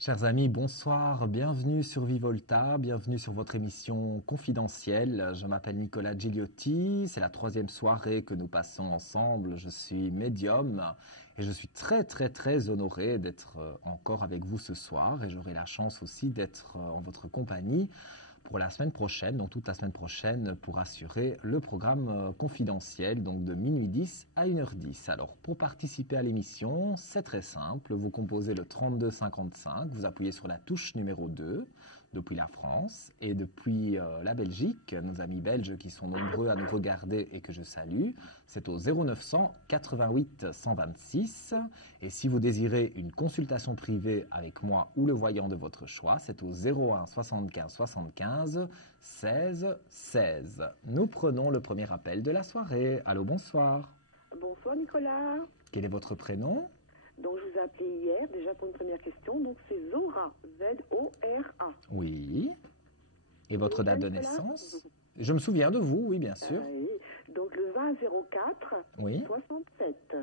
Chers amis, bonsoir, bienvenue sur Vivolta, bienvenue sur votre émission confidentielle. Je m'appelle Nicolas Gigliotti, c'est la troisième soirée que nous passons ensemble. Je suis médium et je suis très honoré d'être encore avec vous ce soir et j'aurai la chance aussi d'être en votre compagnie pour la semaine prochaine, donc toute la semaine prochaine, pour assurer le programme confidentiel, donc de minuit 10 à 1h10. Alors, pour participer à l'émission, c'est très simple. Vous composez le 3255, vous appuyez sur la touche numéro 2, depuis la France, et depuis la Belgique, nos amis belges qui sont nombreux à nous regarder et que je salue, c'est au 0900 88 126. Et si vous désirez une consultation privée avec moi ou le voyant de votre choix, c'est au 01 75 75 16 16. Nous prenons le premier appel de la soirée. Allô, bonsoir. Bonsoir Nicolas. Quel est votre prénom? Donc je vous ai appelé hier déjà pour une première question. Donc c'est Zora, Z-O-R-A. Oui. Et votre date de Nicolas naissance? Je me souviens de vous, oui, bien sûr. Oui. Donc le 20-04 Oui. 67.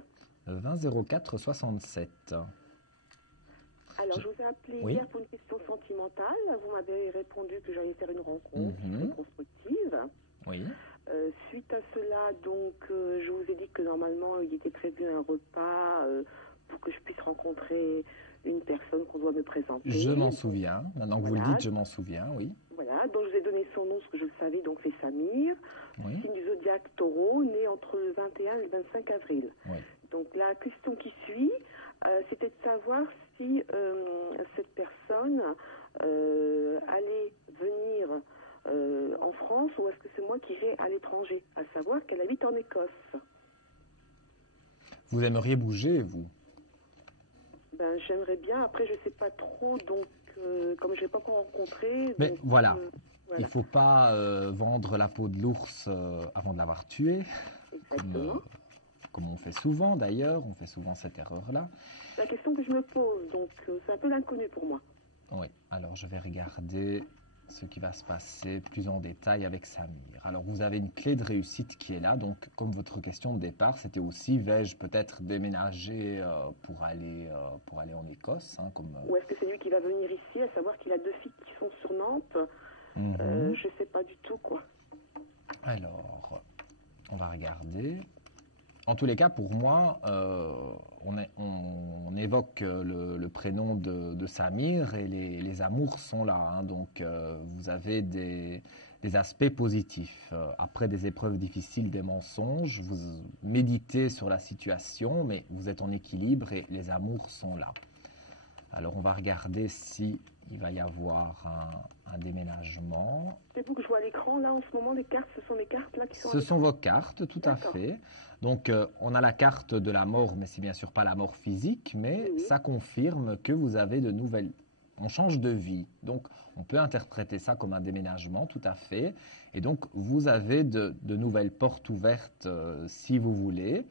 20 04 67. Alors je vous ai appelé Oui. hier pour une question sentimentale. Vous m'avez répondu que j'allais faire une rencontre Mhm. constructive. Oui. Suite à cela, donc je vous ai dit que normalement il était prévu un repas pour que je puisse rencontrer une personne qu'on doit me présenter. Je m'en souviens. Maintenant que vous le Voilà. dites, je m'en souviens, oui. Voilà, donc je vous ai donné son nom, ce que je le savais, donc c'est Samir, Oui. signe du zodiaque taureau, né entre le 21 et le 25 avril. Oui. Donc la question qui suit, c'était de savoir si cette personne allait venir en France ou est-ce que c'est moi qui irai à l'étranger, à savoir qu'elle habite en Écosse. Vous aimeriez bouger, vous? Ben, j'aimerais bien, après je sais pas trop, donc comme je l'ai pas encore rencontré... Mais donc, voilà. Il voilà, ne faut pas vendre la peau de l'ours avant de l'avoir tué, exactement. comme on fait souvent d'ailleurs, on fait souvent cette erreur-là. La question que je me pose, donc c'est un peu l'inconnu pour moi. Oui, alors je vais regarder ce qui va se passer plus en détail avec Samir. Alors vous avez une clé de réussite qui est là, donc comme votre question de départ, c'était aussi, vais-je peut-être déménager pour aller en Écosse, hein, comme... Ou est-ce que c'est lui qui va venir ici, à savoir qu'il a 2 filles qui sont sur Nantes. Mhm. Je sais pas du tout, quoi. Alors, on va regarder. En tous les cas, pour moi, on évoque le prénom de Samir et les amours sont là, hein. Donc, vous avez des aspects positifs. Après des épreuves difficiles, des mensonges, vous méditez sur la situation, mais vous êtes en équilibre et les amours sont là. Alors, on va regarder si il va y avoir un déménagement. C'est vous que je vois à l'écran, là, en ce moment, les cartes, ce sont les cartes, là, qui sont à Ce sont l'écran. vos cartes, tout à D'accord. fait. Donc, on a la carte de la mort, mais c'est bien sûr pas la mort physique, mais Oui. ça confirme que vous avez de nouvelles... On change de vie. Donc, on peut interpréter ça comme un déménagement, tout à fait. Et donc, vous avez de nouvelles portes ouvertes, si vous voulez,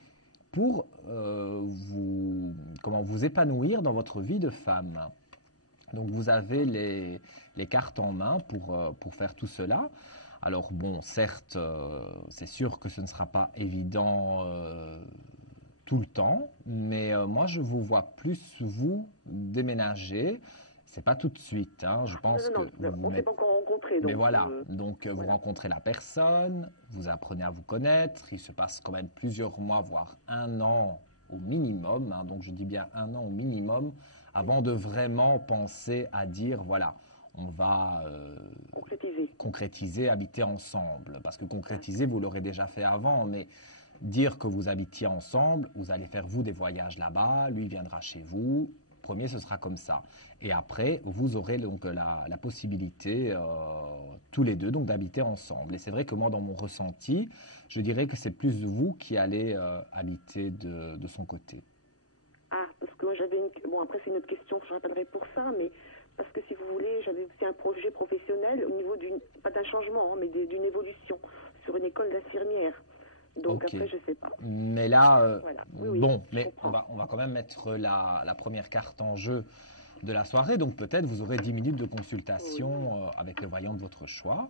pour vous épanouir dans votre vie de femme. Donc, vous avez les cartes en main pour faire tout cela. Alors bon, certes, c'est sûr que ce ne sera pas évident tout le temps, mais moi je vous vois plus vous déménager. C'est pas tout de suite, hein. Je pense que Non, on ne s'est pas encore rencontrés, donc... mais voilà, donc vous voilà. rencontrez la personne, vous apprenez à vous connaître, il se passe quand même plusieurs mois, voire un an au minimum, hein. Donc je dis bien un an au minimum, avant de vraiment penser à dire, voilà, on va concrétiser, habiter ensemble. Parce que concrétiser, vous l'aurez déjà fait avant, mais dire que vous habitiez ensemble, vous allez faire vous des voyages là-bas, lui viendra chez vous. Premier, ce sera comme ça. Et après, vous aurez donc la possibilité, tous les deux, donc d'habiter ensemble. Et c'est vrai que moi, dans mon ressenti, je dirais que c'est plus vous qui allez habiter de son côté. Ah, parce que moi j'avais une... Bon, après c'est une autre question, je rappellerai pour ça, mais parce que si vous voulez, j'avais aussi un projet professionnel au niveau d'une... Pas d'un changement, hein, mais d'une évolution sur une école d'infirmière. Donc Ok. après, je sais pas. Mais là, Voilà. Oui, bon, je mais comprends. on va quand même mettre la première carte en jeu de la soirée. Donc peut-être vous aurez 10 minutes de Oui, consultation avec le voyant de votre choix.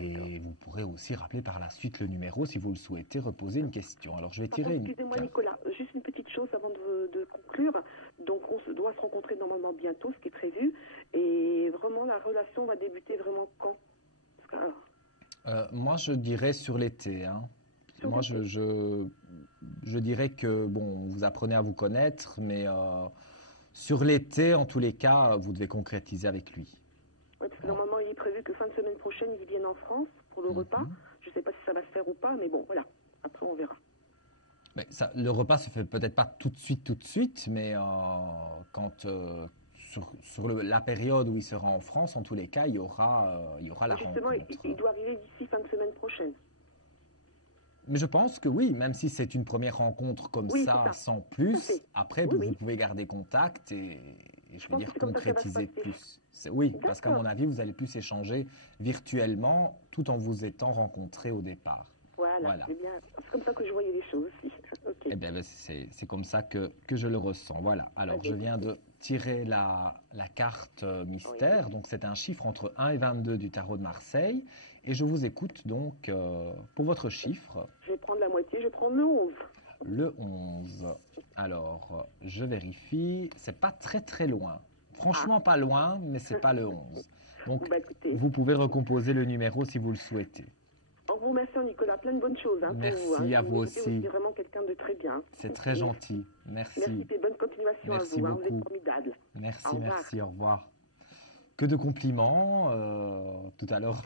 D'accord. Et vous pourrez aussi rappeler par la suite le numéro si vous le souhaitez, reposer une question. Alors je vais Par tirer contre, une excusez-moi carte. Nicolas, juste une petite chose avant de conclure. Donc doit se rencontrer normalement bientôt, ce qui est prévu. Et vraiment, la relation va débuter vraiment quand? Parce que, Moi, je dirais sur l'été, hein. sur Moi, l'été. je dirais que, bon, vous apprenez à vous connaître, mais sur l'été, en tous les cas, vous devez concrétiser avec lui. Ouais, parce que Ouais. normalement, il est prévu que fin de semaine prochaine, ils viennent en France pour le repas. Mhm. Je ne sais pas si ça va se faire ou pas, mais bon, voilà. Après, on verra. Mais ça, le repas se fait peut-être pas tout de suite, mais quand la période où il sera en France, en tous les cas, il y aura la Mais justement, rencontre. il doit arriver d'ici fin de semaine prochaine. Mais je pense que oui, même si c'est une première rencontre comme Oui, c'est ça, ça. sans Tout à plus, fait. après, Oui, vous oui. pouvez garder contact et je Je veux pense que dire c'est comme ça que ça va se concrétiser passer. plus. Oui, parce qu'à mon D'accord. avis, vous allez plus échanger virtuellement tout en vous étant rencontrés au départ. Voilà. Voilà. C'est bien. C'est comme ça que je voyais les choses aussi. Ok. Eh bien, c'est comme ça que je le ressens. Voilà. Ah, Alors, ben, je viens écoutez. de tirer la carte Oui. mystère. Donc, c'est un chiffre entre 1 et 22 du tarot de Marseille. Et je vous écoute donc pour votre chiffre, Je vais prendre la moitié. Je prends le 11. le 11. Alors, je vérifie. C'est pas très très loin. Ah. Franchement, pas loin, mais c'est pas le 11. Bon, Donc, bah écoutez. vous pouvez recomposer le numéro si vous le souhaitez. En vous remerciant, Nicolas. Plein de bonnes choses pour vous. Merci à Vous vous m'écoutez, vous aussi. êtes vraiment quelqu'un de très bien. C'est très Merci. gentil. Merci Merci. et bonne continuation à Merci vous. Vous êtes beaucoup. formidable. Au Merci, revoir. merci, au revoir. Que de compliments. Tout à l'heure,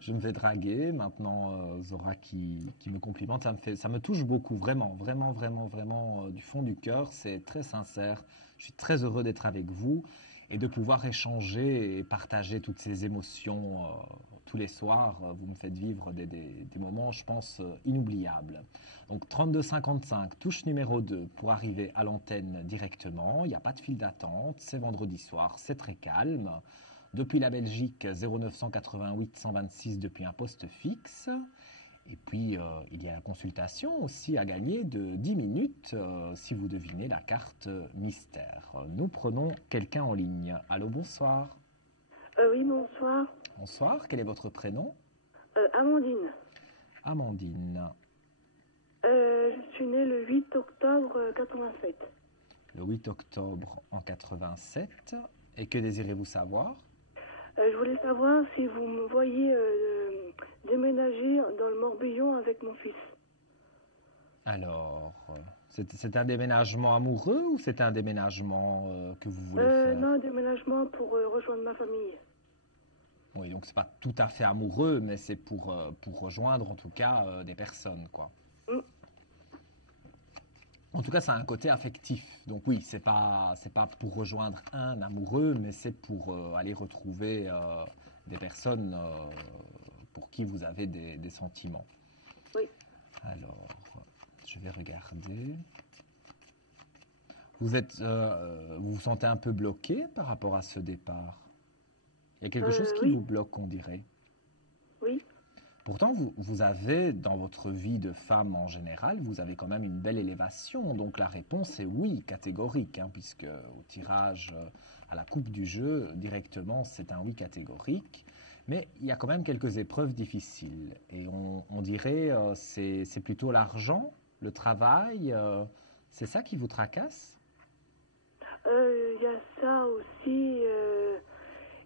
je me fais draguer. Maintenant, Zora qui me complimente. Ça me touche beaucoup, vraiment, vraiment, vraiment, vraiment, du fond du cœur. C'est très sincère. Je suis très heureux d'être avec vous et de pouvoir échanger et partager toutes ces émotions tous les soirs. Vous me faites vivre des moments, je pense, inoubliables. Donc 3255, touche numéro 2 pour arriver à l'antenne directement. Il n'y a pas de file d'attente. C'est vendredi soir, c'est très calme. Depuis la Belgique, 0988 126 depuis un poste fixe. Et puis, il y a la consultation aussi à gagner de 10 minutes si vous devinez la carte mystère. Nous prenons quelqu'un en ligne. Allô, bonsoir. Oui, bonsoir. Bonsoir, quel est votre prénom? Amandine. Amandine. Je suis née le 8 octobre 87. Le 8 octobre en 87. Et que désirez-vous savoir? Je voulais savoir si vous me voyez déménager dans le Morbihan avec mon fils. Alors, c'est un déménagement amoureux ou c'est un déménagement que vous voulez faire? Non, un déménagement pour rejoindre ma famille. Oui, donc c'est pas tout à fait amoureux, mais c'est pour rejoindre en tout cas des personnes, quoi. Mm. En tout cas, ça a un côté affectif. Donc oui, c'est pas pour rejoindre un amoureux, mais c'est pour aller retrouver des personnes pour qui vous avez des sentiments. Oui. Alors, je vais regarder. Vous vous sentez un peu bloqué par rapport à ce départ? Il y a quelque chose qui Oui, vous bloque, on dirait. oui. Pourtant, vous avez, dans votre vie de femme en général, vous avez quand même une belle élévation. Donc la réponse est oui, catégorique, hein, puisque au tirage à la coupe du jeu, directement, c'est un oui catégorique. Mais il y a quand même quelques épreuves difficiles. Et on dirait, c'est plutôt l'argent, le travail, c'est ça qui vous tracasse? Il y a ça aussi.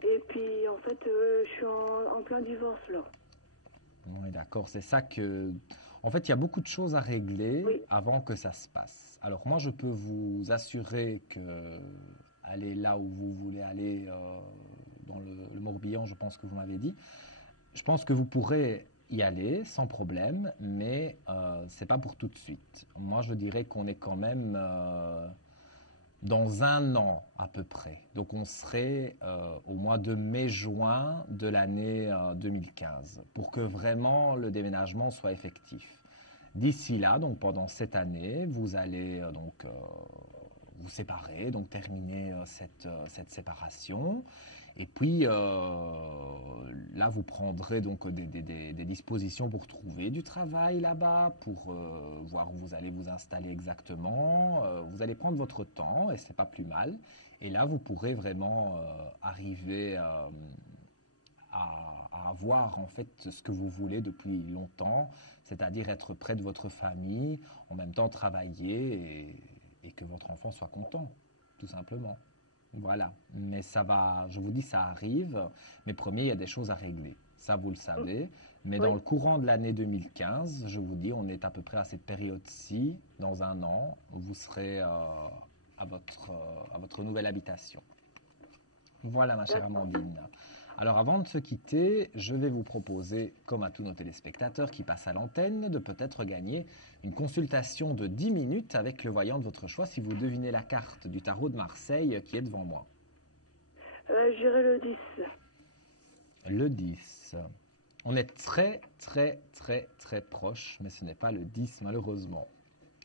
Et puis, en fait, je suis en plein divorce, là. Oui, d'accord, c'est ça que... En fait, il y a beaucoup de choses à régler Oui. avant que ça se passe. Alors moi, je peux vous assurer que aller là où vous voulez aller, dans le Morbihan, je pense que vous m'avez dit, je pense que vous pourrez y aller sans problème, mais c'est pas pour tout de suite. Moi, je dirais qu'on est quand même dans un an à peu près. Donc on serait au mois de mai-juin de l'année 2015 pour que vraiment le déménagement soit effectif. D'ici là, donc pendant cette année, vous allez vous séparer, donc terminer cette séparation. Et puis là, vous prendrez donc des dispositions pour trouver du travail là-bas, pour voir où vous allez vous installer exactement. Vous allez prendre votre temps et c'est pas plus mal. Et là, vous pourrez vraiment arriver à avoir en fait ce que vous voulez depuis longtemps, c'est-à-dire être près de votre famille, en même temps travailler et que votre enfant soit content, tout simplement. Voilà. Mais ça va, je vous dis, ça arrive. Mais premier, il y a des choses à régler. Ça, vous le savez. Mais dans Oui, le courant de l'année 2015, je vous dis, on est à peu près à cette période-ci, dans un an, vous serez à votre nouvelle habitation. Voilà, ma chère d'accord. Amandine. Alors, avant de se quitter, je vais vous proposer, comme à tous nos téléspectateurs qui passent à l'antenne, de peut-être gagner une consultation de 10 minutes avec le voyant de votre choix si vous devinez la carte du tarot de Marseille qui est devant moi. J'irai le 10. Le 10. On est très, très, très, très proche, mais ce n'est pas le 10, malheureusement.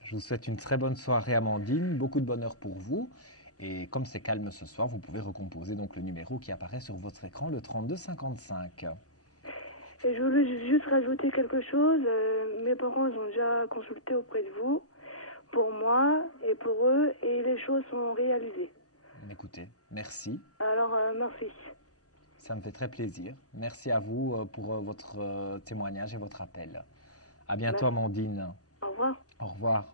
Je vous souhaite une très bonne soirée, Amandine. Beaucoup de bonheur pour vous. Et comme c'est calme ce soir, vous pouvez recomposer donc le numéro qui apparaît sur votre écran, le 3255. Et je voulais juste rajouter quelque chose. Mes parents ont déjà consulté auprès de vous, pour moi et pour eux, et les choses sont réalisées. Écoutez, merci. Alors, merci. Ça me fait très plaisir. Merci à vous pour votre témoignage et votre appel. À bientôt, Merci. Amandine. Au revoir. Au revoir.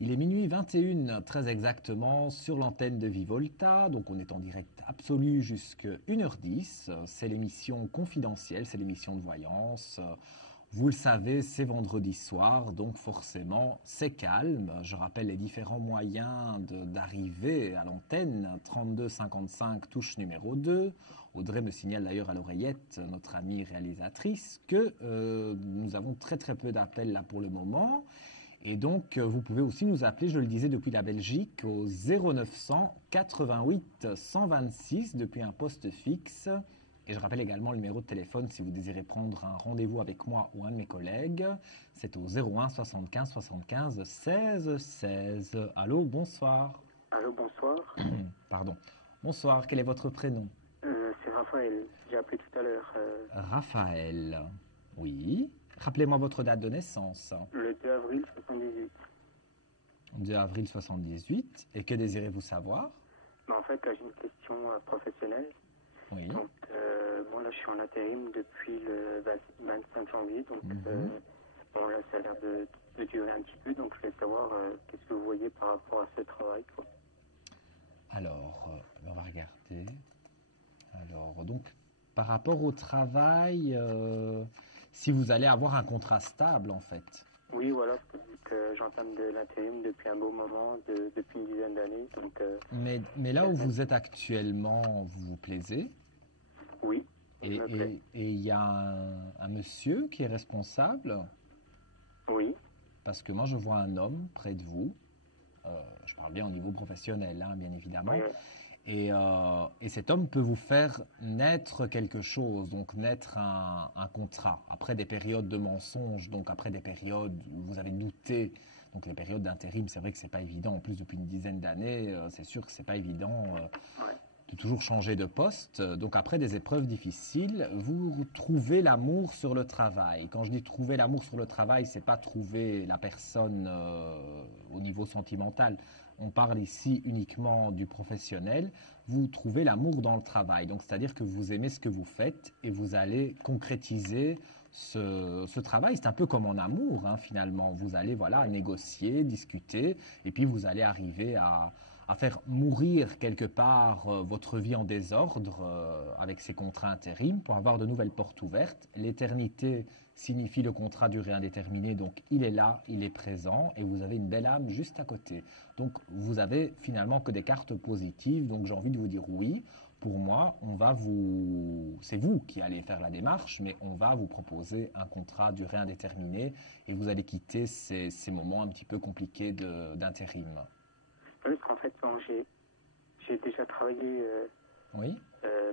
Il est minuit 21, très exactement, sur l'antenne de Vivolta. Donc, on est en direct absolu jusqu'à 1h10. C'est l'émission confidentielle, c'est l'émission de voyance. Vous le savez, c'est vendredi soir, donc forcément, c'est calme. Je rappelle les différents moyens d'arriver à l'antenne. 32 55, touche numéro 2. Audrey me signale d'ailleurs à l'oreillette, notre amie réalisatrice, que nous avons très très peu d'appels là pour le moment. Et donc, vous pouvez aussi nous appeler, je le disais, depuis la Belgique, au 0900 88 126, depuis un poste fixe. Et je rappelle également le numéro de téléphone si vous désirez prendre un rendez-vous avec moi ou un de mes collègues. C'est au 01 75 75 16 16. Allô, bonsoir. Allô, bonsoir. Pardon. Bonsoir, quel est votre prénom? C'est Raphaël. J'ai appelé tout à l'heure. Raphaël. Oui. Rappelez-moi votre date de naissance. Le 2 avril 78. 2 avril 78. Et que désirez-vous savoir? Mais en fait, là, j'ai une question professionnelle. Oui. Donc, moi, là, je suis en intérim depuis le 25 janvier. Donc, bon, là, ça a l'air de durer un petit peu. Donc, je voulais savoir qu'est-ce que vous voyez par rapport à ce travail, quoi. Alors, on va regarder. Alors, donc, par rapport au travail, si vous allez avoir un contrat stable, en fait. Oui, voilà, parce que vu que j'entame de l'intérim depuis un beau moment, depuis une dizaine d'années. Donc, Mais là où vous êtes actuellement, vous vous plaisez? oui, Et je me plais. il y a un monsieur qui est responsable? Oui, Parce que moi, je vois un homme près de vous. Je parle bien au niveau professionnel, hein, bien évidemment. oui, Et cet homme peut vous faire naître quelque chose, donc naître un contrat. Après des périodes de mensonges, donc après des périodes où vous avez douté, donc les périodes d'intérim, c'est vrai que c'est pas évident. En plus, depuis une dizaine d'années, c'est sûr que c'est pas évident ouais. de toujours changer de poste. Donc après des épreuves difficiles, vous trouvez l'amour sur le travail. Quand je dis trouver l'amour sur le travail, c'est pas trouver la personne au niveau sentimental. On parle ici uniquement du professionnel. Vous trouvez l'amour dans le travail. Donc c'est-à-dire que vous aimez ce que vous faites et vous allez concrétiser ce travail. C'est un peu comme en amour, hein, finalement. Vous allez voilà négocier, discuter, et puis vous allez arriver à faire mourir quelque part votre vie en désordre avec ces contrats intérim pour avoir de nouvelles portes ouvertes. L'éternité signifie le contrat durée indéterminée, donc il est là, il est présent et vous avez une belle âme juste à côté. Donc vous avez finalement que des cartes positives, donc j'ai envie de vous dire oui. Pour moi, c'est vous qui allez faire la démarche, mais on va vous proposer un contrat durée indéterminée et vous allez quitter ces moments un petit peu compliqués d'intérim. Parce qu'en fait, quand j'ai déjà travaillé Oui.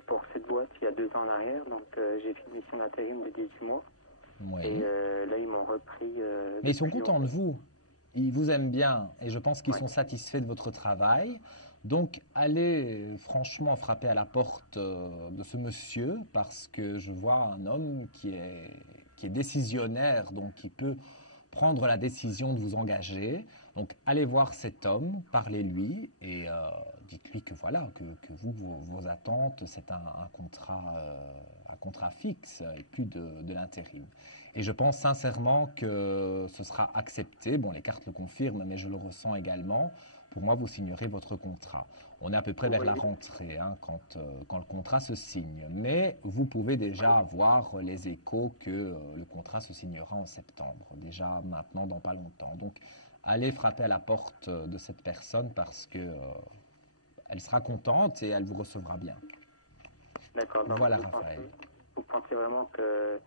pour cette boîte il y a 2 ans en arrière, donc j'ai fait une mission d'intérim de 18 mois. Oui. Et là, ils m'ont repris. Mais ils sont depuis contents longtemps. de vous. Ils vous aiment bien et je pense qu'ils Ouais. sont satisfaits de votre travail. Donc, allez franchement frapper à la porte de ce monsieur parce que je vois un homme qui est décisionnaire, donc qui peut prendre la décision de vous engager. Donc, allez voir cet homme, parlez-lui et dites-lui que voilà, que vous, vos attentes, c'est un contrat fixe et plus de l'intérim. Et je pense sincèrement que ce sera accepté. Bon, les cartes le confirment, mais je le ressens également. Pour moi, vous signerez votre contrat. On est à peu près vers la rentrée, hein, quand le contrat se signe. Mais vous pouvez déjà avoir les échos que le contrat se signera en septembre, déjà maintenant, dans pas longtemps. Donc, allez frapper à la porte de cette personne parce que elle sera contente et elle vous recevra bien. D'accord. Voilà, Raphaël. Vous pensez vraiment que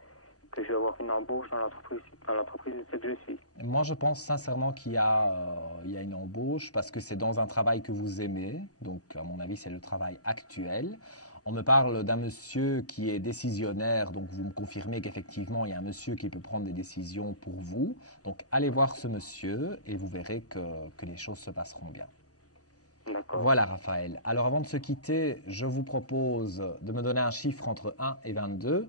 je vais avoir une embauche dans l'entreprise de celle que je suis? Moi, je pense sincèrement qu'il y a une embauche parce que c'est dans un travail que vous aimez. Donc, à mon avis, c'est le travail actuel. On me parle d'un monsieur qui est décisionnaire, donc vous me confirmez qu'effectivement, il y a un monsieur qui peut prendre des décisions pour vous. Donc, allez voir ce monsieur et vous verrez que les choses se passeront bien. D'accord. Voilà, Raphaël. Alors, avant de se quitter, je vous propose de me donner un chiffre entre 1 et 22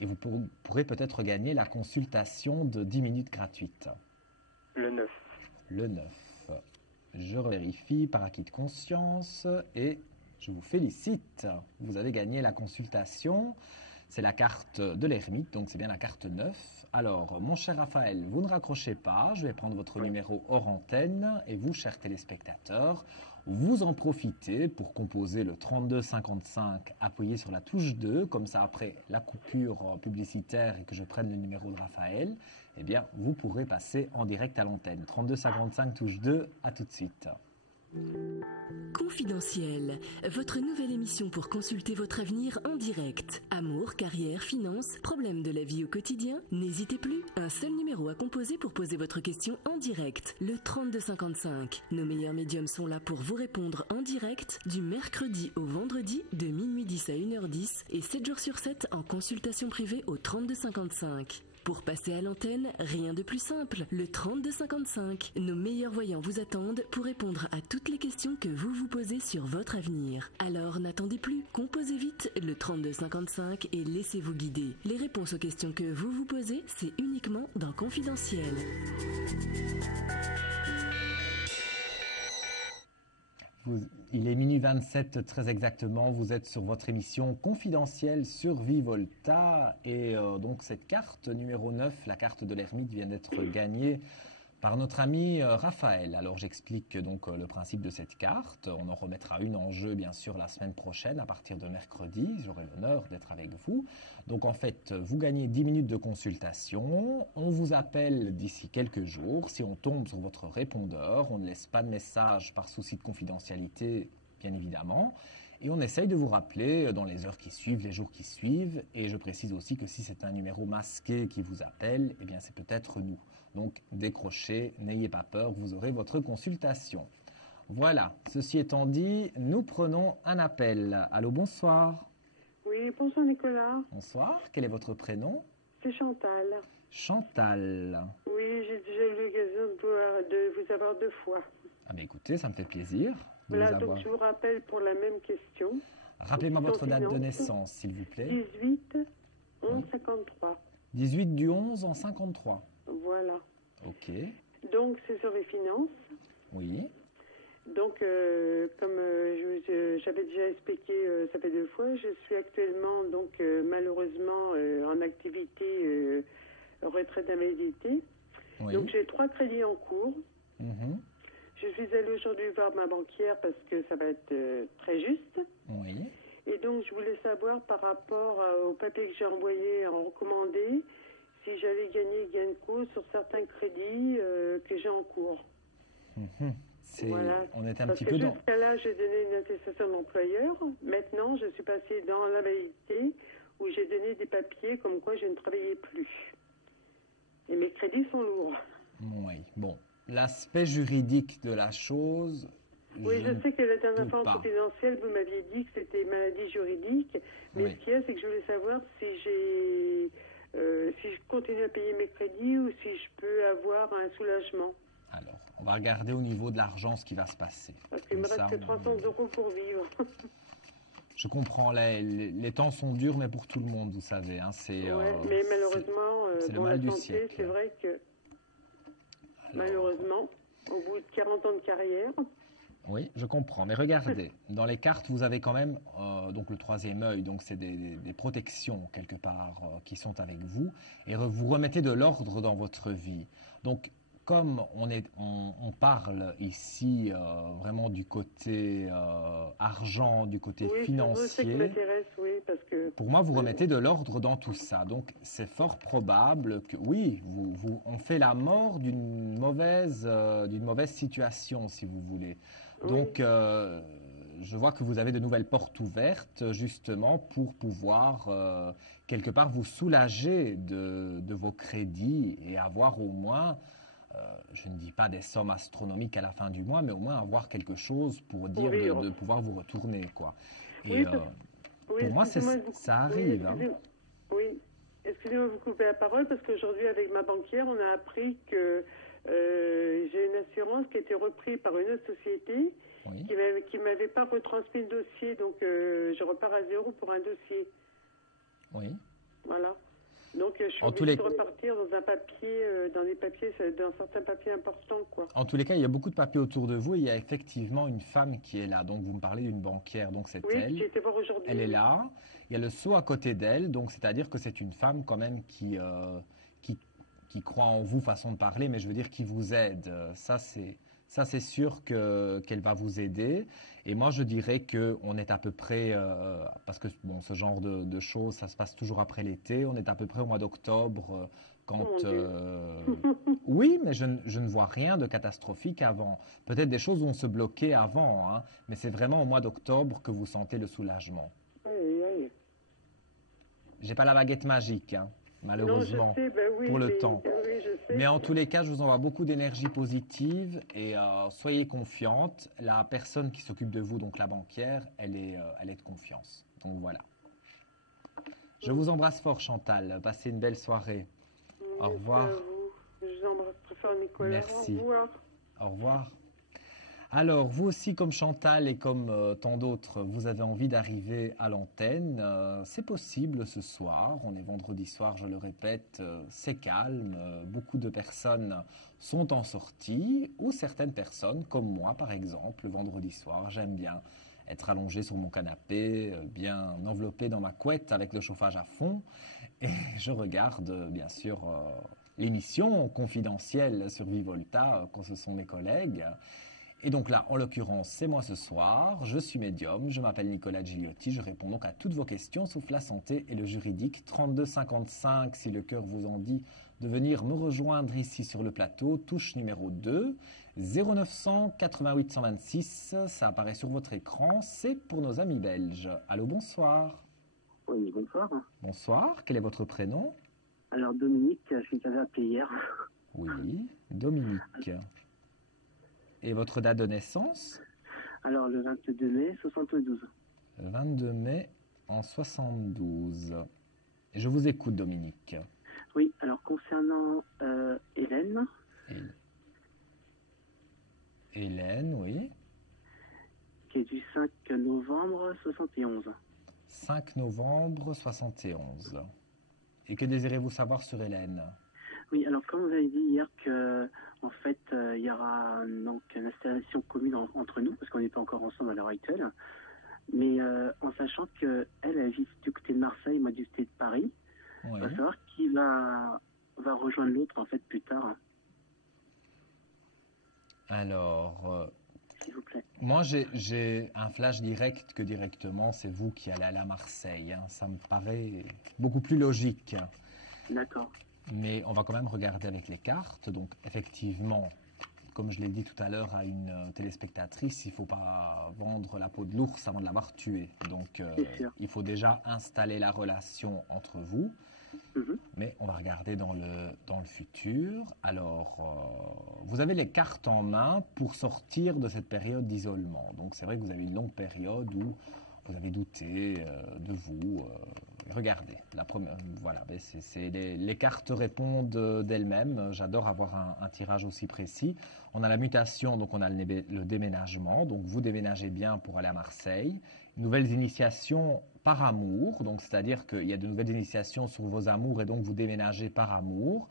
et vous pourrez peut-être gagner la consultation de 10 minutes gratuites. Le 9. Le 9. Je vérifie par acquis de conscience et je vous félicite. Vous avez gagné la consultation. C'est la carte de l'ermite, donc c'est bien la carte 9. Alors, mon cher Raphaël, vous ne raccrochez pas. Je vais prendre votre numéro hors antenne et vous, chers téléspectateurs, vous en profitez pour composer le 3255, appuyez sur la touche 2, comme ça après la coupure publicitaire et que je prenne le numéro de Raphaël, eh bien vous pourrez passer en direct à l'antenne. 3255 touche 2, à tout de suite. Confidentiel, votre nouvelle émission pour consulter votre avenir en direct. Amour, carrière, finances, problèmes de la vie au quotidien? N'hésitez plus, un seul numéro à composer pour poser votre question en direct, le 3255. Nos meilleurs médiums sont là pour vous répondre en direct du mercredi au vendredi de minuit 10 à 1h10 et 7 jours sur 7 en consultation privée au 3255. Pour passer à l'antenne, rien de plus simple, le 3255. Nos meilleurs voyants vous attendent pour répondre à toutes les questions que vous vous posez sur votre avenir. Alors n'attendez plus, composez vite le 3255 et laissez-vous guider. Les réponses aux questions que vous vous posez, c'est uniquement dans Confidentiel. Il est minuit 27 très exactement, vous êtes sur votre émission confidentielle sur Vivolta et donc cette carte numéro 9, la carte de l'ermite vient d'être gagnée par notre ami Raphaël. Alors j'explique donc le principe de cette carte, on en remettra une en jeu bien sûr la semaine prochaine à partir de mercredi, j'aurai l'honneur d'être avec vous. Donc en fait vous gagnez 10 minutes de consultation, on vous appelle d'ici quelques jours, si on tombe sur votre répondeur, on ne laisse pas de message par souci de confidentialité bien évidemment. Et on essaye de vous rappeler dans les heures qui suivent, les jours qui suivent. Et je précise aussi que si c'est un numéro masqué qui vous appelle, eh bien c'est peut-être nous. Donc décrochez, n'ayez pas peur, vous aurez votre consultation. Voilà, ceci étant dit, nous prenons un appel. Allô, bonsoir. Oui, bonsoir Nicolas. Bonsoir, quel est votre prénom? C'est Chantal. Chantal. Oui, j'ai déjà eu l'occasion de vous avoir 2 fois. Ah ben écoutez, ça me fait plaisir. Voilà, donc je vous rappelle pour la même question. Rappelez-moi votre date de naissance, s'il vous plaît. 18 11 53. 18 du 11 en 53. Voilà. Ok. Donc c'est sur les finances. Oui. Donc comme j'avais déjà expliqué, ça fait 2 fois, je suis actuellement donc malheureusement en activité retraite d'invalidité. Oui. Donc j'ai 3 crédits en cours. Mhm. Je suis allée aujourd'hui voir ma banquière parce que ça va être très juste. Oui. Et donc, je voulais savoir par rapport au papier que j'ai envoyé en recommandé, si j'allais gagner gain de cause sur certains crédits que j'ai en cours. Mhm. Voilà. On est un Parce petit que peu dans... jusqu'à là, j'ai donné une attestation d'employeur. Maintenant, je suis passée dans l'invalidité où j'ai donné des papiers comme quoi je ne travaillais plus. Et mes crédits sont lourds. Oui, bon. L'aspect juridique de la chose... Oui, je sais que la dernière fois en pas. confidentiel, vous m'aviez dit que c'était maladie juridique. Mais Oui. ce qu'il y a, c'est que je voulais savoir si si je continue à payer mes crédits ou si je peux avoir un soulagement. Alors, on va regarder au niveau de l'argent ce qui va se passer. Parce qu'il me Comme reste ça, que 300 € pour vivre. Je comprends, les temps sont durs, mais pour tout le monde, vous savez. Hein, mais malheureusement, c'est le bon, mal la du santé, siècle. c'est vrai que Alors, malheureusement, au bout de 40 ans de carrière, Oui, je comprends. Mais regardez, dans les cartes, vous avez quand même donc le troisième œil, donc c'est des protections quelque part qui sont avec vous, et vous remettez de l'ordre dans votre vie. Donc, comme on parle ici vraiment du côté argent, du côté Oui, c'est vrai, c'est ce qui financier, m'intéresse, oui, parce que... pour moi, vous remettez de l'ordre dans tout ça. Donc, c'est fort probable que, oui, on fait la mort d'une mauvaise situation, si vous voulez. Oui, Donc, je vois que vous avez de nouvelles portes ouvertes, justement, pour pouvoir, quelque part, vous soulager de vos crédits et avoir au moins, je ne dis pas des sommes astronomiques à la fin du mois, mais au moins avoir quelque chose pour pour dire vivre. de pouvoir vous retourner, quoi. Et Oui, oui, pour moi, excusez-moi de ça oui, arrive, hein. oui, excusez-moi de vous couper la parole parce qu'aujourd'hui, avec ma banquière, on a appris que j'ai une assurance qui a été reprise par une autre société Oui. qui m'avait pas retransmis le dossier, donc je repars à zéro pour un dossier. Oui. Voilà. Donc je suis En tous obligée les, de repartir dans un papier, dans certains papiers importants, quoi. en tous les cas, il y a beaucoup de papiers autour de vous et il y a effectivement une femme qui est là. Donc, vous me parlez d'une banquière, donc c'est Oui, elle. j'ai été voir aujourd'hui. Elle est Oui. là. Il y a le sceau à côté d'elle, donc c'est-à-dire que c'est une femme quand même qui, qui croit en vous, façon de parler, mais je veux dire qui vous aide. Ça, c'est sûr qu'elle va vous aider. Et moi, je dirais qu'on est à peu près, parce que bon, ce genre de choses, ça se passe toujours après l'été, on est à peu près au mois d'octobre, Oh mon quand... Dieu. oui, mais je ne vois rien de catastrophique avant. Peut-être des choses vont se bloquer avant, hein, mais c'est vraiment au mois d'octobre que vous sentez le soulagement. Aïe, aïe. J'ai pas la baguette magique, hein, Non, je malheureusement, sais, ben oui, pour le mais temps. oui, je sais. Mais en tous les cas, je vous envoie beaucoup d'énergie positive et soyez confiante. La personne qui s'occupe de vous, donc la banquière, elle est de confiance. Donc voilà. Je vous embrasse fort, Chantal. Passez une belle soirée. Au Merci revoir. à vous. Je vous embrasse très fort, Nicolas. Merci. Au revoir. Au revoir. Alors, vous aussi, comme Chantal et comme tant d'autres, vous avez envie d'arriver à l'antenne. C'est possible ce soir. On est vendredi soir, je le répète, c'est calme. Beaucoup de personnes sont en sortie ou certaines personnes, comme moi par exemple, le vendredi soir, j'aime bien être allongé sur mon canapé, bien enveloppé dans ma couette avec le chauffage à fond. Et je regarde, bien sûr, l'émission confidentielle sur Vivolta, quand ce sont mes collègues. Et donc là, en l'occurrence, c'est moi ce soir, je suis médium, je m'appelle Nicolas Gigliotti, je réponds donc à toutes vos questions, sauf la santé et le juridique. 32 55, si le cœur vous en dit, de venir me rejoindre ici sur le plateau, touche numéro 2, 0900 88 126, ça apparaît sur votre écran, c'est pour nos amis belges. Allô, bonsoir. Oui, bonsoir. Bonsoir, quel est votre prénom? Alors, Dominique, je t'avais appelé hier. Oui, Dominique. Et votre date de naissance? Alors, le 22 mai, 72. 22 mai en 72. Et je vous écoute, Dominique. Oui, alors, concernant Hélène, Hélène, oui. qui est du 5 novembre 71. 5 novembre 71. Et que désirez-vous savoir sur Hélène? Oui, alors, comme vous avez dit hier que, en fait, il y aura donc une installation commune entre nous, parce qu'on n'est pas encore ensemble à l'heure actuelle, mais en sachant qu'elle, elle vit du côté de Marseille, moi du côté de Paris, Oui. on va savoir qui va rejoindre l'autre, en fait, plus tard, Alors, s'il vous plaît. moi, j'ai un flash direct que directement, c'est vous qui allez aller à Marseille, hein. Ça me paraît beaucoup plus logique. D'accord. Mais on va quand même regarder avec les cartes. Donc, effectivement, comme je l'ai dit tout à l'heure à une téléspectatrice, il ne faut pas vendre la peau de l'ours avant de l'avoir tué. Donc, C'est sûr. il faut déjà installer la relation entre vous. Mhm. Mais on va regarder dans le futur. Alors, vous avez les cartes en main pour sortir de cette période d'isolement. Donc, c'est vrai que vous avez une longue période où vous avez douté de vous. Regardez, voilà, les cartes répondent d'elles-mêmes. J'adore avoir un tirage aussi précis. On a la mutation, donc on a le déménagement. Donc vous déménagez bien pour aller à Marseille. Nouvelles initiations par amour, donc c'est-à-dire qu'il y a de nouvelles initiations sur vos amours et donc vous déménagez par amour.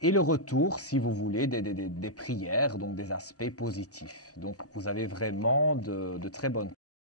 et le retour, si vous voulez, des prières, donc des aspects positifs. Donc vous avez vraiment de très bonnes